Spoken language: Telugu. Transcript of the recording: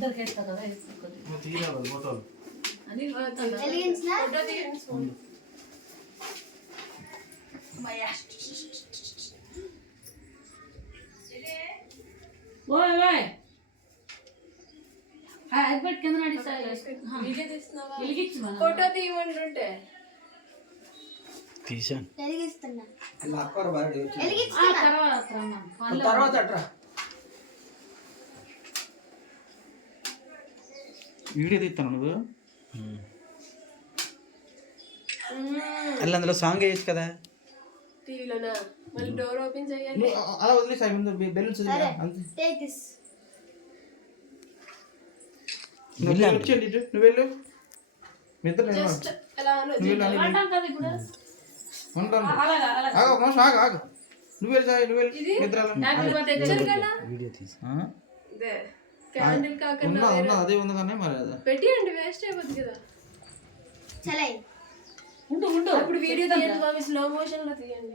దొరికేస్తా కదా తీయాలి ఫోటోలు అని ఓయ్ ఓయ్ అగ్బట్ కింద ఫోటో తీయమంటుంటే తీసాను తర్వాత అట్రా వీడియో తీస్తాను నువ్వు అలా అందులో సాంగ్ వేయచ్చు కదా టీవీలోనా మళ్ళీ డోర్ ఓపెన్ చేయాలి అలా వదిలేసాయి ముందు బెలూన్స్ వచ్చేయండి నువ్వు వెళ్ళు మీ ఇద్దరు జస్ట్ ఎలా ఆగు నువ్వు వెళ్ళి సాయి నువ్వు వెళ్ళి వీడియో తీసా క్యాండిల్ కాకుండా అదే ఉంది కానీ మరి పెట్టియండి వేస్ట్ అయిపోతుంది కదా ఉండు అప్పుడు వీడియో తీయండి బాబు స్లో మోషన్ లో తీయండి